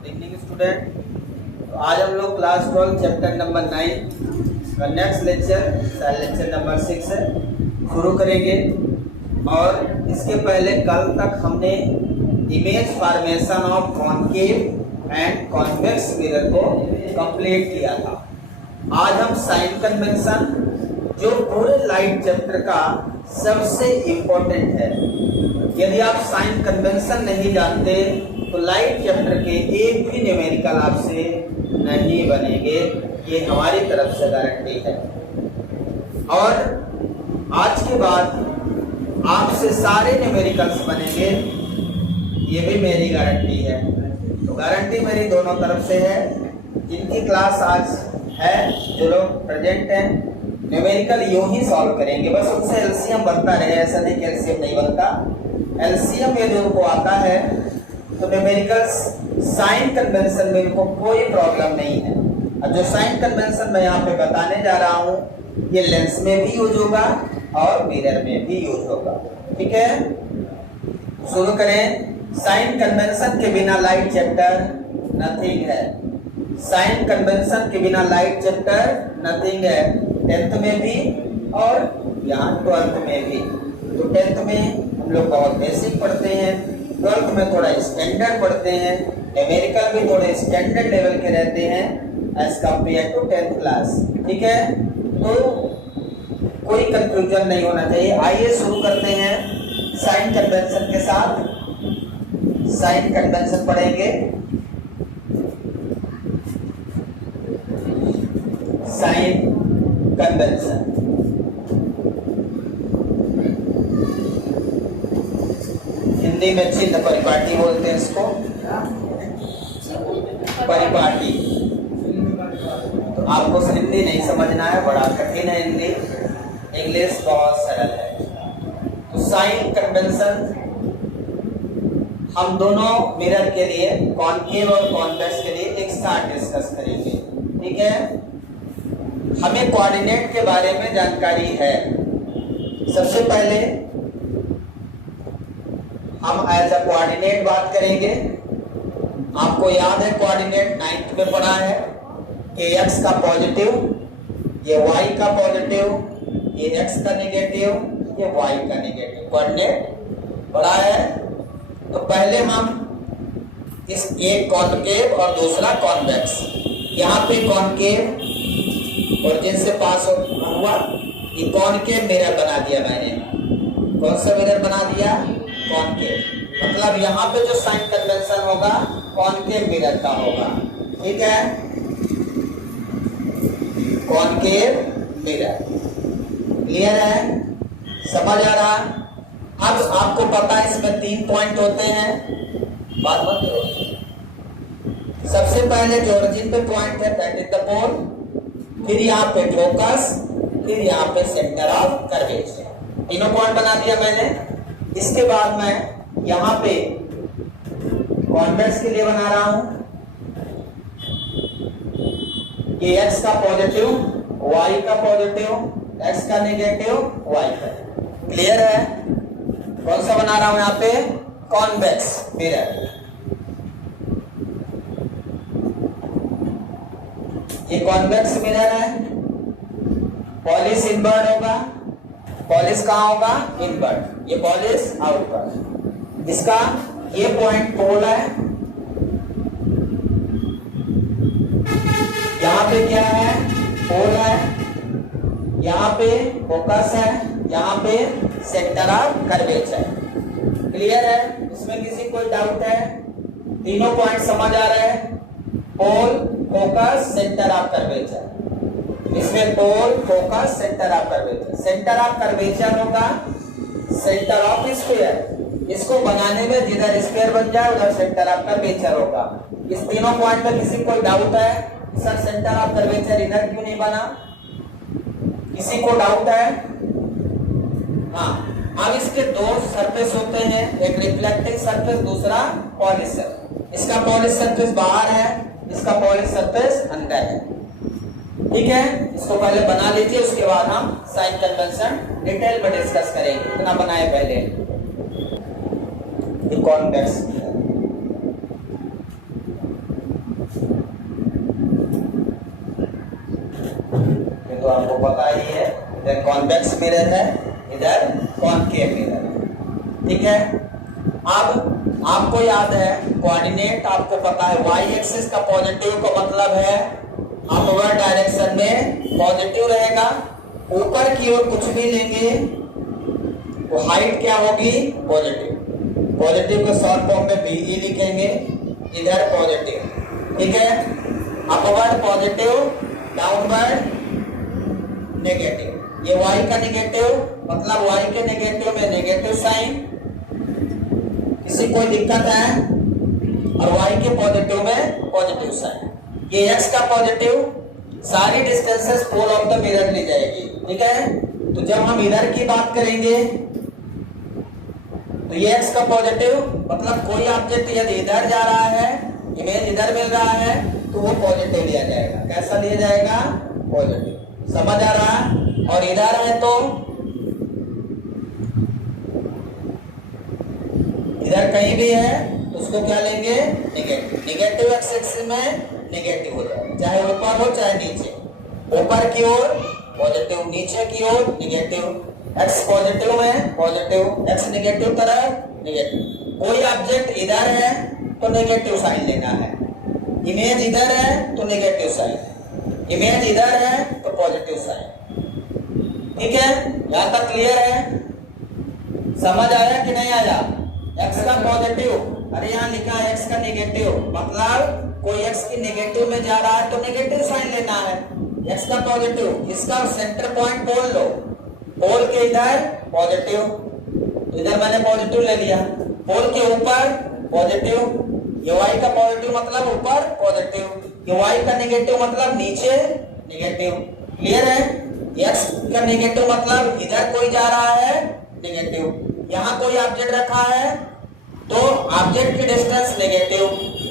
Evening student, तो आज हम लोग क्लास 12 चैप्टर नंबर 9 का नेक्स्ट लेक्चर नंबर 6 शुरू करेंगे। और इसके पहले कल तक हमने image formation of concave and convex mirror को कंप्लीट किया था। आज हम साइन कन्वेंशन, जो पूरे लाइट चैप्टर का सबसे इम्पोर्टेंट है। यदि आप साइन कन्वेंशन नहीं जानते तो लाइट चैप्टर के एक भी न्यूमेरिकल आपसे नहीं बनेंगे, ये हमारी तरफ से गारंटी है। और आज के बाद आपसे सारे न्यूमेरिकल्स बनेंगे, ये भी मेरी गारंटी है। तो गारंटी मेरी दोनों तरफ से है। जिनकी क्लास आज है, जो लोग प्रेजेंट हैं, न्यूमेरिकल यूं ही सॉल्व करेंगे, बस उनसे एलसीएम बनता रहे, ऐसा नहीं कि एलसीएम नहीं बनता। एलसीएम यदि उनको आता है तो न्यूमेरिकल्स साइन कन्वेंशन में उनको कोई प्रॉब्लम नहीं है। और जो साइन कन्वेंशन मैं यहाँ पे बताने जा रहा हूँ, ये लेंस में भी यूज होगा और मिरर में भी यूज होगा। ठीक है, शुरू करें। साइन कन्वेंशन के बिना लाइट चैप्टर नथिंग है। साइन कन्वेंशन के बिना लाइट चैप्टर नथिंग है। 10th में भी और यहाँ 12th में भी। तो 10th में हम लोग बहुत बेसिक पढ़ते हैं, 12th में थोड़ा स्टैंडर्ड पढ़ते हैं, न्यूमेरिकल भी थोड़े स्टैंडर्ड लेवल के रहते हैं as compare to 10th class. ठीक है, तो कोई कंफ्यूजन नहीं होना चाहिए। आइए शुरू करते हैं साइन कन्वेंशन के साथ। साइन कन्वेंशन पढ़ेंगे। साइन कन्वेंशन हिंदी में चिन्ह परिपाटी बोलते हैं इसको, परिपाटी। तो आपको हिंदी नहीं समझना है, बड़ा कठिन है हिंदी, इंग्लिश बहुत सरल है। तो साइन कन्वेंशन हम दोनों मिरर के लिए, कॉनकेव और कॉन्वेक्स के लिए एक साथ डिस्कस करेंगे। ठीक है, हमें कोऑर्डिनेट के बारे में जानकारी है। सबसे पहले हम एज अ कोऑर्डिनेट बात करेंगे। आपको याद है कोऑर्डिनेट 9th में पढ़ा है कि x का पॉजिटिव, ये y का पॉजिटिव, ये x का नेगेटिव, ये y का नेगेटिव कोऑर्डिनेट पढ़ा है। तो पहले हम इस एक कॉनकेव और दूसरा कॉन्वेक्स, यहाँ पे कॉनकेव ओरिजिन से पास हुआ, ये कॉनकेव मिरर बना दिया मैंने। कौन सा मिरर बना दिया? कॉनकेव। मतलब यहाँ पे जो साइन कन्वेंशन होगा कॉनकेव मिरर का होगा। ठीक है, कॉनकेव मिरर। क्लियर है? समझ आ रहा? अब आपको पता है इसमें 3 पॉइंट होते हैं, बात मत करो। सबसे पहले जो ओरिजिन पे पॉइंट है दैट इज द पोल, फिर यहाँ पे फोकस, फिर यहाँ पे सेंटर ऑफ कर्वेचर। तीनों पॉइंट बना दिया मैंने। इसके बाद मैं यहाँ पे कॉन्वेक्स के लिए बना रहा हूं, ये x का पॉजिटिव, y का पॉजिटिव, x का नेगेटिव, y का। क्लियर है? कौन सा बना रहा हूं यहाँ पे? Convex mirror. ये कॉन्वेक्स मिरर है। पॉलिश इनवर्ड होगा। पॉलिश कहाँ होगा? इनवर्ड। ये पॉलिश आउटवर्ड। इसका ये पॉइंट पोल है। यहाँ पे क्या है? पोल है। यहाँ पे फोकस है, यहाँ पे सेंटर ऑफ कर्वेचर। क्लियर है? इसमें किसी कोई डाउट है? तीनों पॉइंट समझ आ रहे हैं? Pole, focus, centre of curvature. इसमें pole, focus, centre of curvature. Centre of curvature होगा सेंटर ऑफ स्फीयर। इसको बनाने में जिधर स्फीयर बन जाए उधर सेंटर ऑफ कर्वेचर होगा। इस तीनों पॉइंट में किसी को डाउट है? सर सेंटर ऑफ कर्वेचर इधर क्यों नहीं बना? किसी को डाउट है? हाँ, अब इसके दो सरफेस होते हैं, एक रिफ्लेक्टिंग सरफेस, दूसरा पॉलिश सरफेस। इसका पॉलिश सरफेस बाहर है, इसका पॉलिश सरफेस अंदर है। ठीक है, इसको पहले बना लीजिए, उसके बाद हम साइन कन्वेंशन डिटेल में डिस्कस करेंगे। इतना बनाए पहले। ये कॉन्वेक्स आपको पता ही है, इधर कॉन्वेक्स मिरर है, इधर कॉनकेव मिरर है, ठीक है। अब आपको याद है कोऑर्डिनेट आपको पता है, वाई एक्सिस का पॉजिटिव का मतलब है अपवर्ड डायरेक्शन में पॉजिटिव रहेगा, ऊपर की ओर कुछ भी लेंगे वो हाइट क्या होगी पॉजिटिव, पॉजिटिव को शॉर्ट फॉर्म में बीई लिखेंगे, इधर पॉजिटिव, ठीक है। अपवर्ड पॉजिटिव, डाउनवर्ड नेगेटिव, ये y का नेगेटिव मतलब y के नेगेटिव में नेगेटिव साइन, किसी कोई दिक्कत है, और y के पॉजिटिव में पॉजिटिव साइन, ये x का पॉजिटिव, सारी distances pole of the mirror ली जाएगी, ठीक है। तो जब हम इधर की बात करेंगे तो ये x का पॉजिटिव मतलब कोई ऑब्जेक्ट यदि इधर जा रहा है, इमेज इधर मिल रहा है तो वो पॉजिटिव लिया जाएगा, कैसा लिया जाएगा पॉजिटिव, समझ आ रहा है। और इधर है तो इधर कहीं भी है तो उसको क्या लेंगे नेगेटिव, नेगेटिव एक्स एक्सिस में नेगेटिव हो जाएगा, चाहे ऊपर हो चाहे नीचे, ऊपर की ओर पॉजिटिव, नीचे की ओर नेगेटिव, एक्स पॉजिटिव में पॉजिटिव, एक्स नेगेटिव तरफ नेगेटिव। कोई ऑब्जेक्ट इधर है तो नेगेटिव साइन लेना है, इमेज इधर है तो नेगेटिव साइन, इमेज इधर है तो पॉजिटिव साइन, ठीक है। यहां तक क्लियर है, समझ आया कि नहीं आया। एक्स का पॉजिटिव, अरे यहाँ लिखा है एक्स का नेगेटिव मतलब कोई एक्स की नेगेटिव में जा रहा है तो नेगेटिव साइन लेना है, एक्स का पॉजिटिव, इसका सेंटर पॉइंट बोल लो, पोल के इधर पॉजिटिव, इधर मैंने पॉजिटिव ले लिया, पोल के ऊपर पॉजिटिव, ये y का पॉजिटिव मतलब ऊपर पॉजिटिव, ये y का नेगेटिव मतलब नीचे नेगेटिव, क्लियर है। x का नेगेटिव मतलब इधर कोई जा रहा है नेगेटिव, यहाँ कोई ऑब्जेक्ट रखा है तो ऑब्जेक्ट की डिस्टेंस नेगेटिव,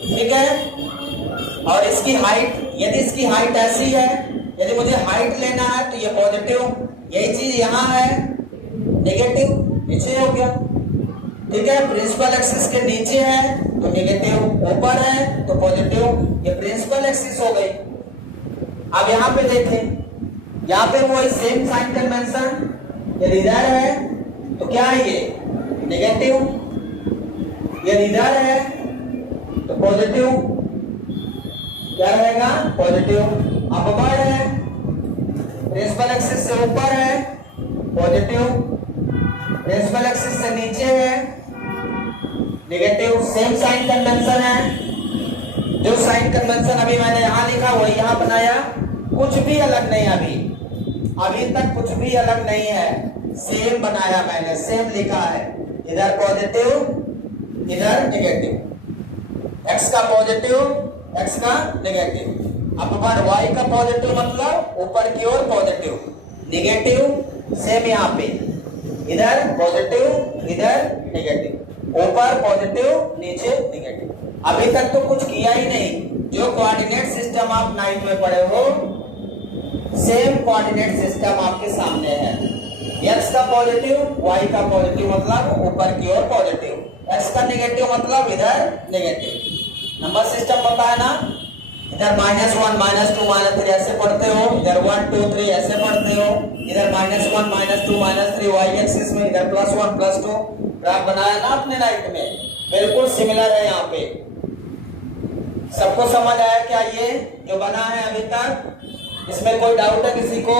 ठीक है। और इसकी हाइट, यदि इसकी हाइट ऐसी है, यदि मुझे हाइट लेना है तो ये पॉजिटिव, यही चीज यहाँ है नेगेटिव, नीचे हो गया, ठीक है। प्रिंसिपल एक्सिस के नीचे है तो नेगेटिव, ऊपर है तो पॉजिटिव, ये प्रिंसिपल एक्सिस हो गई। अब यहाँ पे देखें, यहाँ पे वो सेम साइन कन्वेंशन, यदि इधर है तो क्या है ये नेगेटिव, यदि इधर है तो पॉजिटिव, क्या रहेगा पॉजिटिव, अपवर्ड है, प्रिंसिपल एक्सिस से ऊपर है पॉजिटिव, प्रिंसिपल एक्सिस से नीचे है नेगेटिव, सेम साइन कन्वेंशन है, जो साइन कन्वेंशन अभी मैंने यहां लिखा वही यहां बनाया, कुछ भी अलग नहीं, अभी तक कुछ भी अलग नहीं है, सेम बनाया मैंने, सेम लिखा है, इधर पॉजिटिव इधर नेगेटिव, एक्स का पॉजिटिव एक्स का नेगेटिव, अपवर्ड y का पॉजिटिव मतलब ऊपर की ओर पॉजिटिव, नेगेटिव सेम यहाँ पे, इधर पॉजिटिव इधर नेगेटिव, ऊपर पॉजिटिव नीचे नेगेटिव। अभी तक तो कुछ किया ही नहीं, जो कोऑर्डिनेट सिस्टम आप 9th में पढ़े हो सेम कोऑर्डिनेट सिस्टम आपके सामने है, x का पॉजिटिव y का पॉजिटिव मतलब ऊपर की ओर पॉजिटिव, x का नेगेटिव मतलब इधर नेगेटिव। नंबर सिस्टम पता है ना, इधर -1 -2 -3 ऐसे पढ़ते हो, इधर 1 2 3 ऐसे पढ़ते हो, इधर -1 -2 -3 y एक्सिस में, इधर +1 +2 ग्राफ बनाया ना अपने राइट में, बिल्कुल सिमिलर है यहाँ पे। सबको समझ आया क्या ये जो बना है अभी तक, इसमें कोई डाउट है किसी को।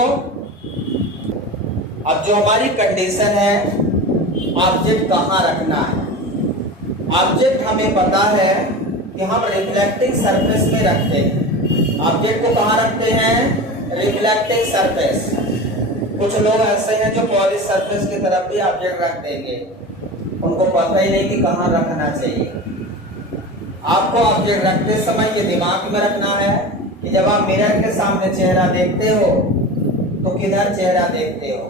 अब जो हमारी कंडीशन है ऑब्जेक्ट कहाँ रखना है, ऑब्जेक्ट हमें पता है कि हम रिफ्लेक्टिंग सरफेस में रखते हैं, ऑब्जेक्ट को कहाँ रखते हैं रिफ्लेक्टिंग सरफेस। कुछ लोग ऐसे हैं जो पॉलिश सरफेस की तरफ भी ऑब्जेक्ट रख देंगे, उनको पता ही नहीं कि कहाँ रखना चाहिए। आपको ऑब्जेक्ट रखते समय ये दिमाग में रखना है कि जब आप मिरर के सामने चेहरा देखते हो तो किधर चेहरा देखते हो,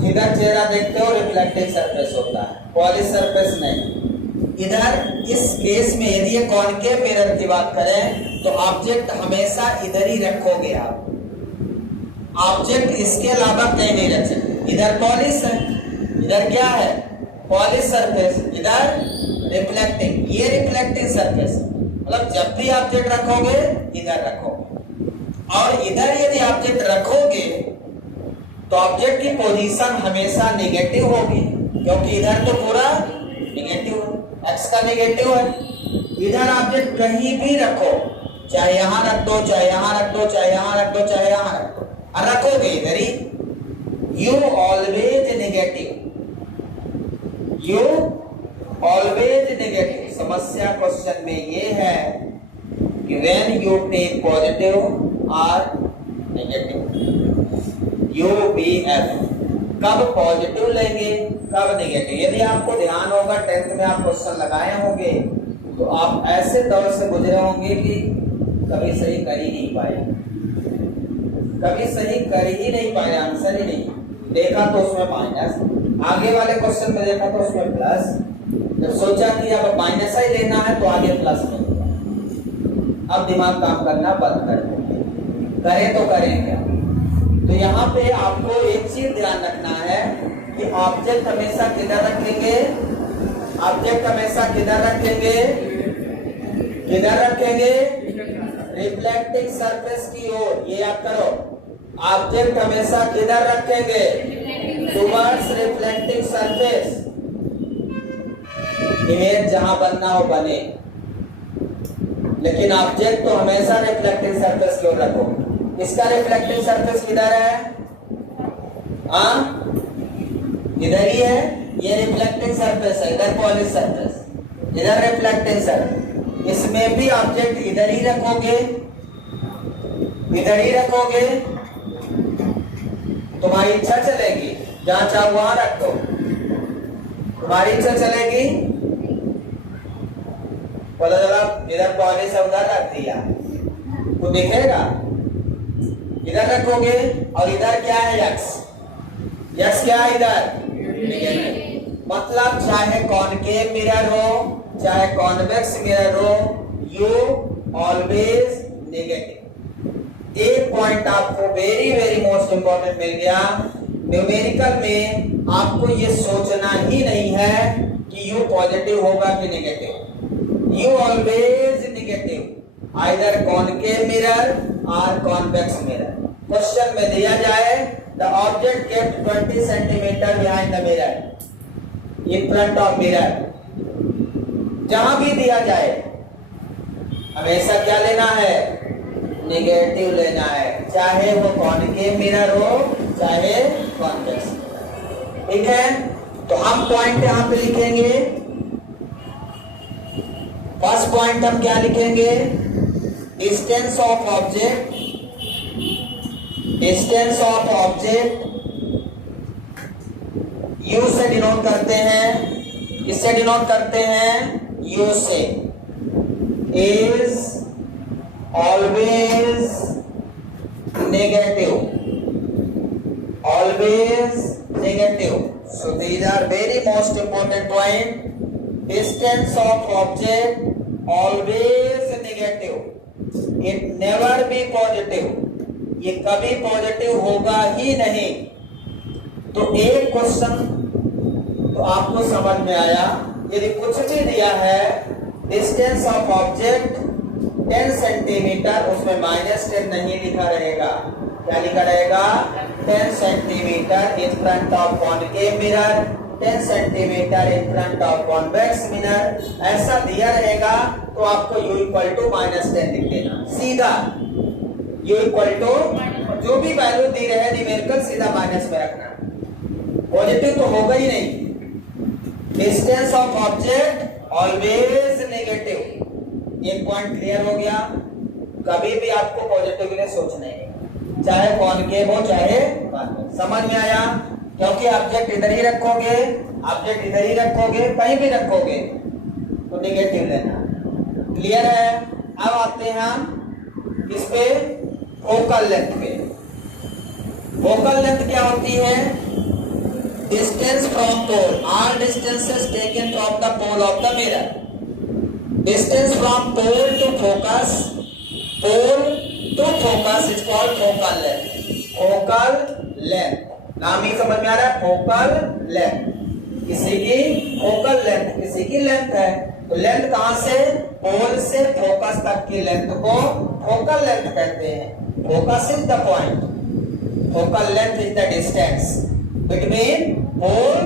जिधर चेहरा देखते हो रिफ्लेक्टिंग सरफेस होता है, पॉलिश सरफेस नहीं। इधर इस केस में यदि ये कॉनकेव मिरर की बात करें तो ऑब्जेक्ट हमेशा इधर ही रखोगे आप, ऑब्जेक्ट इसके अलावा कहीं नहीं रख सकते। इधर पॉलिश है, इधर क्या है पॉलिश सरफेस, इधर रिफ्लेक्टिंग, ये रिफ्लेक्टिंग सरफेस, मतलब जब भी ऑब्जेक्ट रखोगे इधर रखोगे। और इधर यदि ऑब्जेक्ट रखोगे तो ऑब्जेक्ट की पोजीशन हमेशा नेगेटिव होगी, क्योंकि इधर तो पूरा नेगेटिव है, एक्स का नेगेटिव है। इधर ऑब्जेक्ट कहीं भी रखो, चाहे यहां रख दो, चाहे यहां रख दो, चाहे यहां रख दो, चाहे यहां रख दो, और रखोगे इधर ही, u always negative, u always negative. समस्या क्वेश्चन में ये है कि व्हेन यू टेक पॉजिटिव और नेगेटिव, यू बी एफ, कब पॉजिटिव लेंगे कब नेगेटिव। यदि आपको ध्यान होगा 10th में आप क्वेश्चन लगाए होंगे तो आप ऐसे दौर से गुजरे होंगे कि कभी सही कर ही नहीं पाए, कभी सही कर ही नहीं पाए, आंसर ही नहीं देखा तो उसमें माइनस, आगे वाले क्वेश्चन में देखा तो उसमें प्लस, जब सोचा कि अब माइनस ही लेना है तो आगे प्लस में, अब दिमाग काम करना बंद कर देंगे, करें तो करें क्या। तो यहाँ पे आपको एक चीज ध्यान रखना है कि ऑब्जेक्ट हमेशा किधर रखेंगे, ऑब्जेक्ट हमेशा किधर रखेंगे, किधर रखेंगे, रिफ्लेक्टिंग सरफेस की ओर। ये याद करो, ऑब्जेक्ट हमेशा किधर रखेंगे, टुवर्ड्स रिफ्लेक्टिंग सरफेस। इमेज जहां बनना हो बने, लेकिन ऑब्जेक्ट तो हमेशा रिफ्लेक्टिंग सरफेस की ओर रखो। इसका रिफ्लेक्टिंग सरफेस किधर है, इधर ही है, ये रिफ्लेक्टिंग सरफेस है, इधर पॉलिश सरफेस, इधर रिफ्लेक्टिंग सरफेस। इसमें भी ऑब्जेक्ट इधर ही रखोगे, इधर ही रखोगे, तुम्हारी इच्छा चलेगी, जहां चाहो वहां रख दो, तुम्हारी इच्छा चलेगी। बोला जरा इधर पॉलिश है उधर रख दिया तो दिखेगा, इधर रखोगे और इधर क्या है यक्स, यक्स क्या है इधर, मतलब चाहे कॉनकेव मिरर हो चाहे कॉन्वेक्स मिरर हो, यू ऑलवेज नेगेटिव। एक पॉइंट आपको वेरी वेरी मोस्ट इंपॉर्टेंट मिल गया, न्यूमेरिकल में आपको ये सोचना ही नहीं है कि यू पॉजिटिव होगा कि negative, u always negative, either concave mirror और कॉन्वेक्स मिरर। क्वेश्चन में दिया जाए the object kept 20 centimetre behind the mirror in front of mirror, जहां भी दिया जाए हमेशा क्या लेना है, नेगेटिव लेना है, चाहे वो कॉनकेव मिरर हो चाहे कॉन्वेक्स। ठीक है, तो हम पॉइंट यहां पे लिखेंगे। फर्स्ट पॉइंट हम क्या लिखेंगे, distance of object, distance of object U से डिनोट करते हैं, किससे डिनोट करते हैं, यू से, is always negative, always negative. So these are very most important point, distance of object always negative, it never be positive, ये कभी positive होगा ही नहीं। तो एक क्वेश्चन तो आपको समझ में आया, यदि कुछ भी दिया है डिस्टेंस ऑफ ऑब्जेक्ट 10 सेंटीमीटर, उसमें -10 नहीं लिखा रहेगा, क्या लिखा रहेगा, 10 centimetre in front of concave mirror, 10 centimetre in front of convex mirror, ऐसा दिया रहेगा तो आपको u = -10 लिख देना सीधा, u = जो भी वैल्यू दी रहे न्यूमेरिकल सीधा माइनस में रखना, पॉजिटिव तो होगा ही नहीं। Distance of object always negative, एक पॉइंट क्लियर हो गया, कभी भी आपको पॉजिटिव के लिए सोचना है, चाहे कॉनकेव हो चाहे कॉन्वेक्स। समझ में आया, क्योंकि ऑब्जेक्ट इधर ही रखोगे, ऑब्जेक्ट इधर ही रखोगे, कहीं भी रखोगे तो नेगेटिव लेना, क्लियर है। अब आते हैं हम किस पे, फोकल लेंथ पे। फोकल लेंथ क्या होती है, distance from pole, all distances taken from the pole of the mirror, distance from pole to focus, pole to focus is called focal length, focal length, नाम ही समझ में आ रहा है, फोकल लेंथ। किसी की फोकल लेंथ किसी की लेंथ है, तो लेंथ कहां से, पोल से फोकस तक की लेंथ को फोकल लेंथ कहते हैं। Focus is the point, focal length is the distance between pole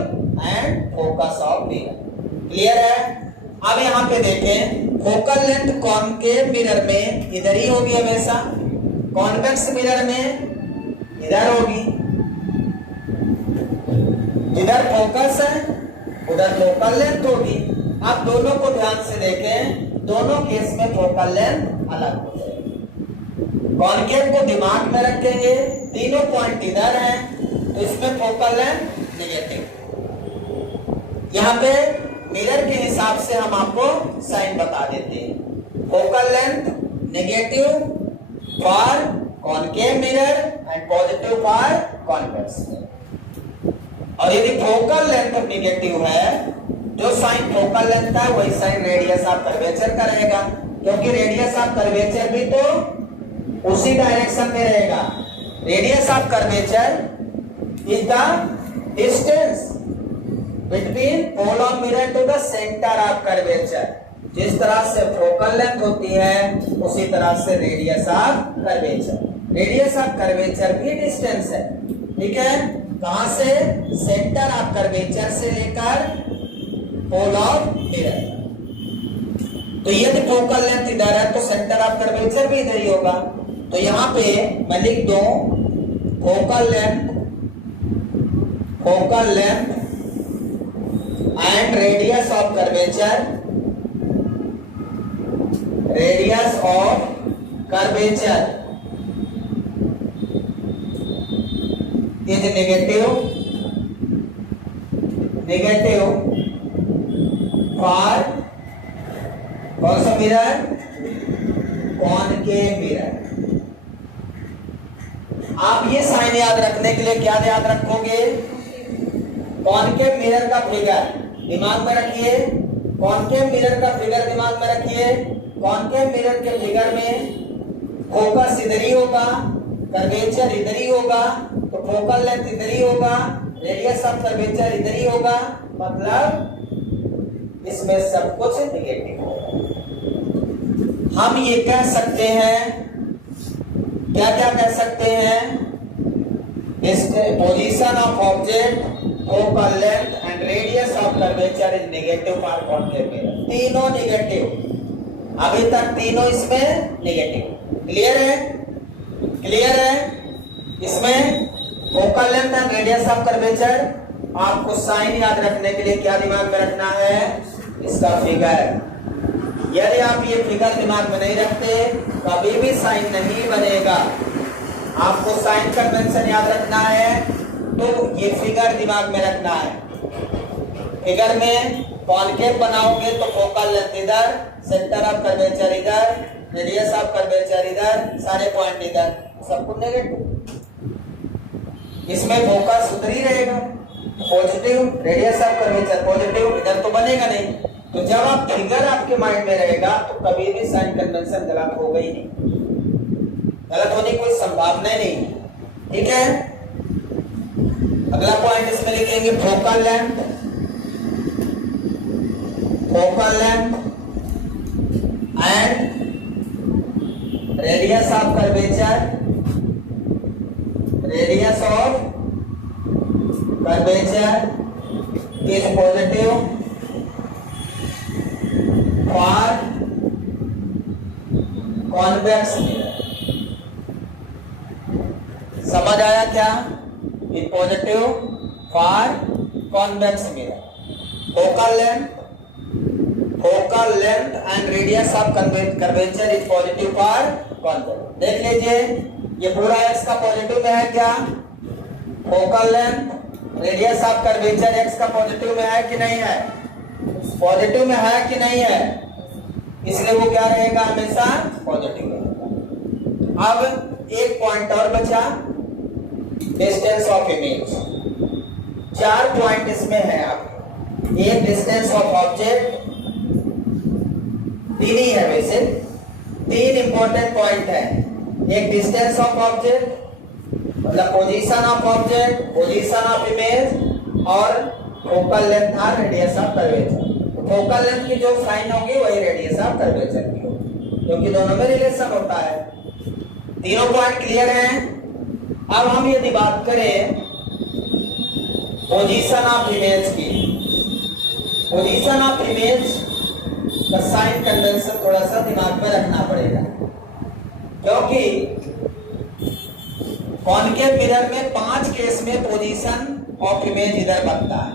and focus of mirror. Clear है? अब यहाँ पे देखें, फोकल लेंथ कॉनकेव मिरर में इधर ही होगी हमेशा, कॉन्वेक्स मिरर में इधर होगी। इधर फोकस है, उधर फोकल लेंथ होगी। आप दोनों को ध्यान से देखें, दोनों केस में फोकल लेंथ अलग हो जाएगी। कॉनकेव को दिमाग में रखेंगे, तीनों पॉइंट इधर हैं, तो इसमें फोकल लेंथ नेगेटिव। यहाँ पे मिरर के हिसाब से हम आपको साइन बता देते हैं। Focal length negative for concave mirror and positive for convex mirror. और यदि फोकल लेंथ नेगेटिव है, जो साइन फोकल लेंथ है वही साइन रेडियस ऑफ कर्वेचर का रहेगा, क्योंकि रेडियस ऑफ कर्वेचर भी तो उसी डायरेक्शन में रहेगा। Radius of curvature is the distance between pole of mirror to the centre of curvature. जिस तरह से फोकल लेंथ होती है उसी तरह से radius of curvature. Radius of curvature भी डिस्टेंस है, ठीक है? कहां से? सेंटर ऑफ कर्वेचर से लेकर पोल ऑफ मिरर। तो यदि फोकल लेंथ इधर है तो सेंटर ऑफ कर्वेचर भी इधर ही होगा। तो यहां पे मैं लिख दूं focal length and radius of curvature is negative for कौन सा मिरर? Concave mirror. आप ये साइन याद रखने के लिए क्या याद रखोगे? कॉनकेव मिरर का फिगर दिमाग में रखिए, कॉनकेव मिरर का फिगर दिमाग में रखिए। कॉनकेव मिरर के फिगर में फोकस इधर ही होगा, कर्वेचर इधर ही होगा, तो फोकल लेंथ इधर ही होगा, रेडियस ऑफ कर्वेचर इधर ही होगा, मतलब इसमें सब कुछ नेगेटिव होगा। हम ये कह सकते हैं, क्या क्या कह सकते हैं? Position of object, focal length and radius of curvature is negative for concave mirror. तीनों नेगेटिव, अभी तक तीनों इसमें नेगेटिव। क्लियर है? क्लियर है? इसमें focal length and radius of curvature. आपको साइन याद रखने के लिए क्या दिमाग में रखना है? इसका फिगर। यदि आप ये फिगर दिमाग में नहीं रखते कभी भी साइन नहीं बनेगा। आपको साइन कन्वेंशन याद रखना है तो ये फिगर दिमाग में रखना है। फिगर में कॉनकेव बनाओगे तो फोकल लेंथ इधर, सेंटर ऑफ कर्वेचर इधर, रेडियस ऑफ कर्वेचर इधर, सारे पॉइंट इधर, सब कुछ नेगेटिव। इसमें फोकस उधर ही रहेगा, positive, radius of curvature positive, इधर तो बनेगा नहीं। तो जब आप फिगर आपके माइंड में रहेगा तो कभी भी साइन कन्वेंशन गलत होगा ही नहीं, गलत होने की कोई संभावना नहीं, ठीक है? अगला पॉइंट इसमें लिखेंगे focal length and radius of curvature is positive for convex mirror. समझ आया क्या? Is positive for convex mirror. Focal length and radius of curvature is positive for convex. देख लीजिए ये पूरा एक्स का पॉजिटिव में है क्या? Focal length, radius of curvature x का पॉजिटिव में है कि नहीं है? पॉजिटिव में है कि नहीं है? इसलिए वो क्या रहेगा? हमेशा पॉजिटिव रहेगा। अब एक पॉइंट और बचा, डिस्टेंस ऑफ इमेज। 4 पॉइंट इसमें है। आप एक डिस्टेंस ऑफ ऑब्जेक्ट, 3 ही है वैसे, 3 इंपॉर्टेंट पॉइंट है। एक डिस्टेंस ऑफ ऑब्जेक्ट मतलब position of object, position of image और फोकल लेंथ और radius of curvature. Focal length की जो साइन होगी वही रेडियस ऑफ कर्वेचर की होगी, क्योंकि दोनों में रिलेशन होता है। तीनों पॉइंट क्लियर हैं। अब हम यदि बात करें पोजीशन ऑफ इमेज की, पोजीशन ऑफ इमेज का साइन कन्वेंशन थोड़ा सा दिमाग में रखना पड़ेगा, क्योंकि कॉनकेव मिरर में 5 केस में पोजीशन ऑफ इमेज इधर बनता है।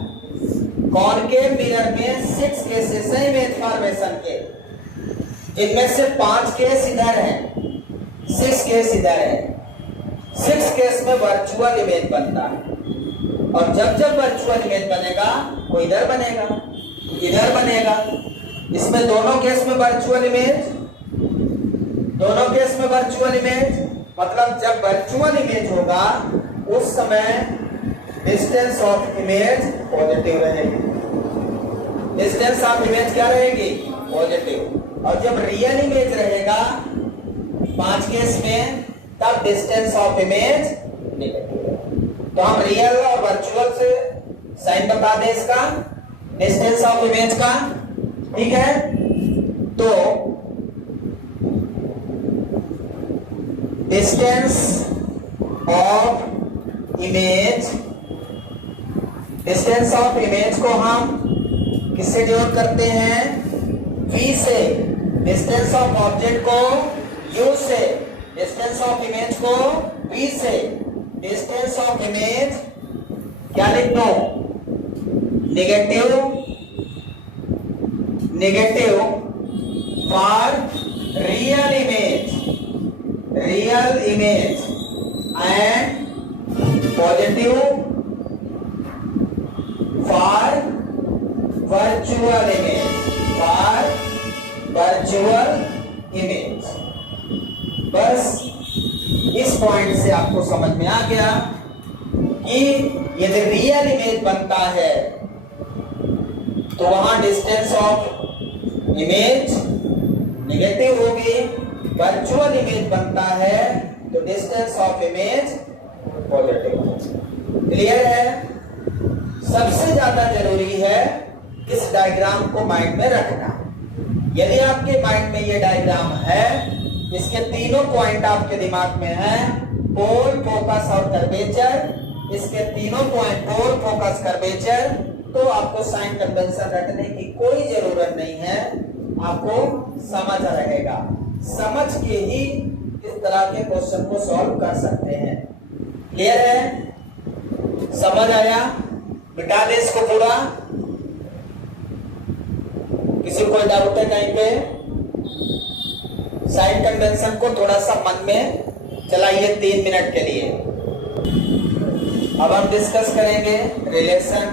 कॉनकेव मिरर में 6 केसेस है इमेज फॉर्मेशन के, जिनमें से 5 केस इधर हैं, 6 केस इधर है। 6 केस में वर्चुअल इमेज बनता है, और जब जब वर्चुअल इमेज बनेगा वो इधर बनेगा, इधर बनेगा। इसमें दोनों केस में वर्चुअल इमेज, दोनों केस में वर्चुअल इमेज, मतलब जब वर्चुअल इमेज होगा उस समय डिस्टेंस ऑफ इमेज पॉजिटिव रहेगी। डिस्टेंस ऑफ इमेज क्या रहेगी? पॉजिटिव। और जब रियल इमेज रहेगा 5 केस में, तब डिस्टेंस ऑफ इमेज नेगेटिव। तो हम रियल और वर्चुअल से साइन बता दें इसका, डिस्टेंस ऑफ इमेज का, ठीक है। तो distance of image, distance of image को हम किससे डिनोट करते हैं? V से। डिस्टेंस ऑफ ऑब्जेक्ट को U से, डिस्टेंस ऑफ इमेज को V से। डिस्टेंस ऑफ इमेज क्या लिख दो? Negative, negative for real image, real image, and positive for virtual image, for virtual image. बस इस पॉइंट से आपको समझ में आ गया कि यदि रियल इमेज बनता है तो वहां डिस्टेंस ऑफ इमेज नेगेटिव होगी, वर्चुअल इमेज बनता है तो distance of image positive. Clear है? सबसे ज्यादा जरूरी है इस डायग्राम को माइंड में रखना। यदि आपके माइंड में ये डायग्राम है, इसके तीनों पॉइंट आपके दिमाग में है, पोल, फोकस और कर्वेचर, इसके तीनों पॉइंट पोल, फोकस, कर्वेचर, तो आपको साइन कन्वेंशन रखने की कोई जरूरत नहीं है, आपको समझ रहेगा। समझ के ही इस तरह के क्वेश्चन को सॉल्व कर सकते हैं। क्लियर है? समझ आया? मिटा दे इसको पूरा। किसी को डाउट है कहीं पे? साइन कन्वेंशन को थोड़ा सा मन में चलाइए 3 मिनट के लिए। अब हम डिस्कस करेंगे relation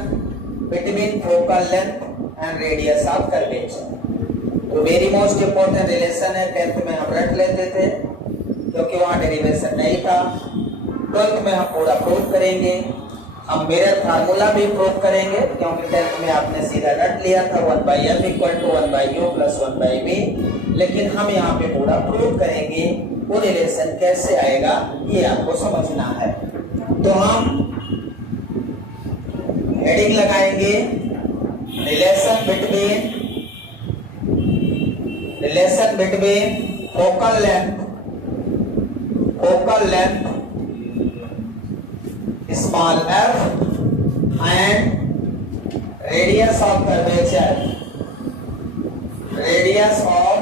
between focal length and radius of curvature. तो वेरी मोस्ट इंपोर्टेंट रिलेशन है, 10th में हम रट लेते थे क्योंकि वहां डेरिवेशन नहीं था। 12th में हम पूरा प्रूव करेंगे, हम मिरर फार्मूला भी प्रूव करेंगे क्योंकि 10th में आपने सीधा रट लिया था 1/f = 1/u + 1/v, लेकिन हम यहाँ पे पूरा प्रूव करेंगे। वो रिलेशन कैसे आएगा ये आपको समझना है। तो हम हेडिंग लगाएंगे relation between focal length small f and radius of curvature, radius of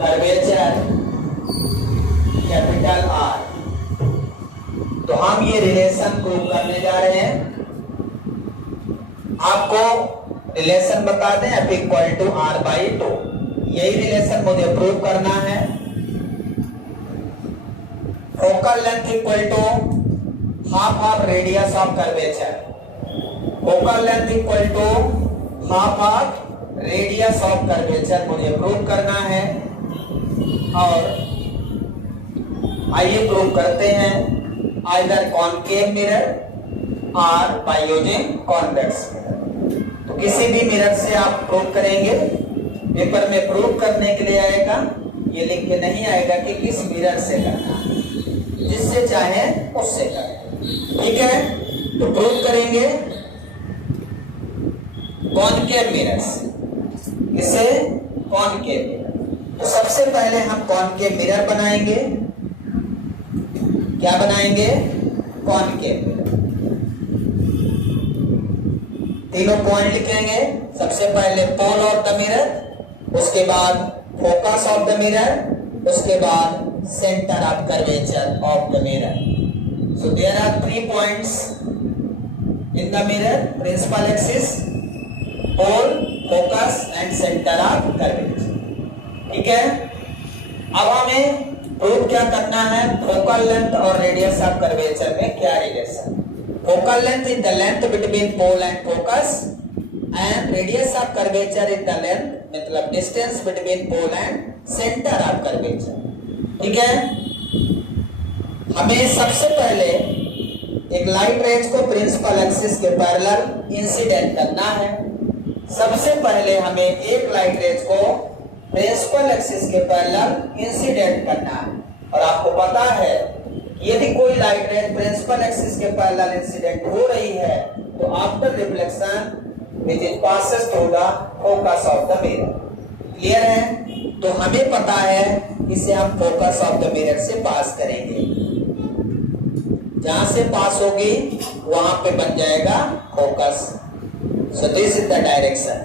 curvature capital R। तो हम ये रिलेशन प्रूव करने जा रहे हैं। आपको रिलेशन बता दें f = r/2, यही रिलेशन मुझे प्रूव करना है। Focal length = half radius of curvature, focal length = half radius of curvature मुझे प्रूव करना है। और आइए प्रूव करते हैं, आइदर कॉनकेव मिरर और बाय यूजिंग कॉन्वेक्स मिरर। तो किसी भी मिरर से आप प्रूव करेंगे। पेपर में प्रूव करने के लिए आएगा, ये लिख के नहीं आएगा कि किस मिरर से करना, जिससे चाहे उससे करें। ठीक है? तो प्रूव करेंगे कॉनकेव मिरर से। किसे? Concave mirror. तो सबसे पहले हम कॉनकेव मिरर बनाएंगे। क्या बनाएंगे? Concave mirror. तीनों पॉइंट लिखेंगे। सबसे पहले पोल ऑफ द मिरर, उसके बाद फोकस ऑफ द मिरर, उसके बाद centre of curvature of the mirror. So there are 3 points in the mirror: principal axis, pole, focus and center of curvature. ठीक है। अब हमें प्रूव क्या करना है? फोकल लेंथ और रेडियस ऑफ कर्वेचर में क्या रिलेशन? Focal length is the length between pole and focus and radius of curvature is the length, मतलब distance between pole and centre of curvature. ठीक है। हमें सबसे पहले एक लाइट रेज को प्रिंसिपल एक्सिस के पैरेलल इंसिडेंट करना है। सबसे पहले हमें एक लाइट रेज को प्रिंसिपल एक्सिस के पैरेलल इंसिडेंट करना है। और आपको पता है यदि कोई लाइट रेज प्रिंसिपल एक्सिस के पैरेलल इंसिडेंट हो रही है तो after reflection which is passes through the focus of the mirror. Clear है? तो हमें पता है इसे हम फोकस ऑफ द मिरर से पास करेंगे। जहां से पास होगी वहां पे बन जाएगा focus. So this is the direction.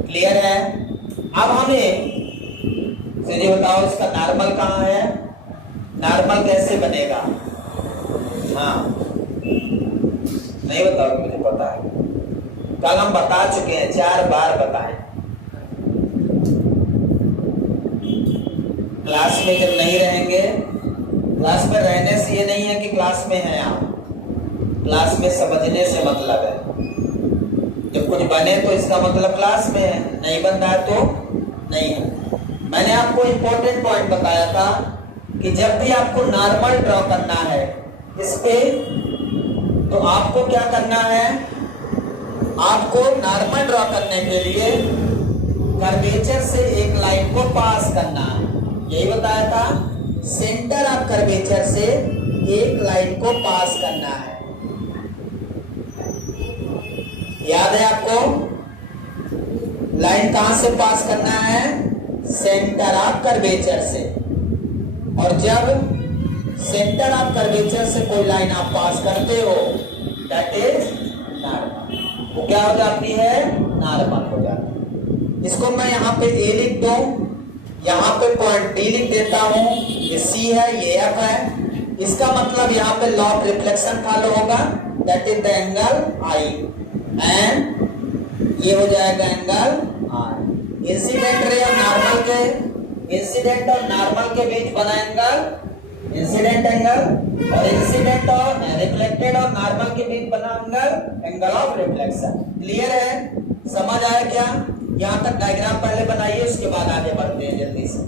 Clear है? अब हमें ये बताओ इसका नॉर्मल कहां है? नॉर्मल कैसे बनेगा? हाँ, नहीं बताओ, मुझे पता है, कल हम बता चुके हैं, 4 बार बताएं। क्लास में जब नहीं रहेंगे, क्लास में रहने से ये नहीं है कि क्लास में हैं आप, क्लास में समझने से मतलब है। जब कुछ बने तो इसका मतलब क्लास में है, नहीं बन रहा है तो नहीं है। मैंने आपको इंपॉर्टेंट पॉइंट बताया था कि जब भी आपको नॉर्मल ड्रॉ करना है इस पे, तो आपको क्या करना है? आपको नॉर्मल ड्रॉ करने के लिए कर्वेचर से एक लाइन को पास करना है। यही बताया था, सेंटर ऑफ कर्वेचर से एक लाइन को पास करना है। याद है आपको? लाइन कहां से पास करना है? सेंटर ऑफ कर्वेचर से। और जब सेंटर ऑफ कर्वेचर से कोई लाइन आप पास करते हो दैट इज नॉर्मल। वो क्या हो जाती है? नॉर्मल हो जाती है। इसको मैं यहाँ पे ए लिख दूं, यहाँ पे पॉइंट डी लिख देता हूं, ये सी है, ये एफ है। इसका मतलब यहाँ पे लॉ ऑफ रिफ्लेक्शन फॉलो होगा, that is the angle I, and ये हो जाएगा एंगल आर। इंसिडेंट रे और नॉर्मल के, इंसिडेंट और नॉर्मल के बीच बना एंगल इंसिडेंट एंगल, और इंसिडेंट और रिफ्लेक्टेड और नॉर्मल के बीच बना एंगल ऑफ रिफ्लेक्शन। क्लियर है? समझ आया क्या? यहाँ तक डायग्राम पहले बनाइए, उसके बाद आगे बढ़ते हैं जल्दी से।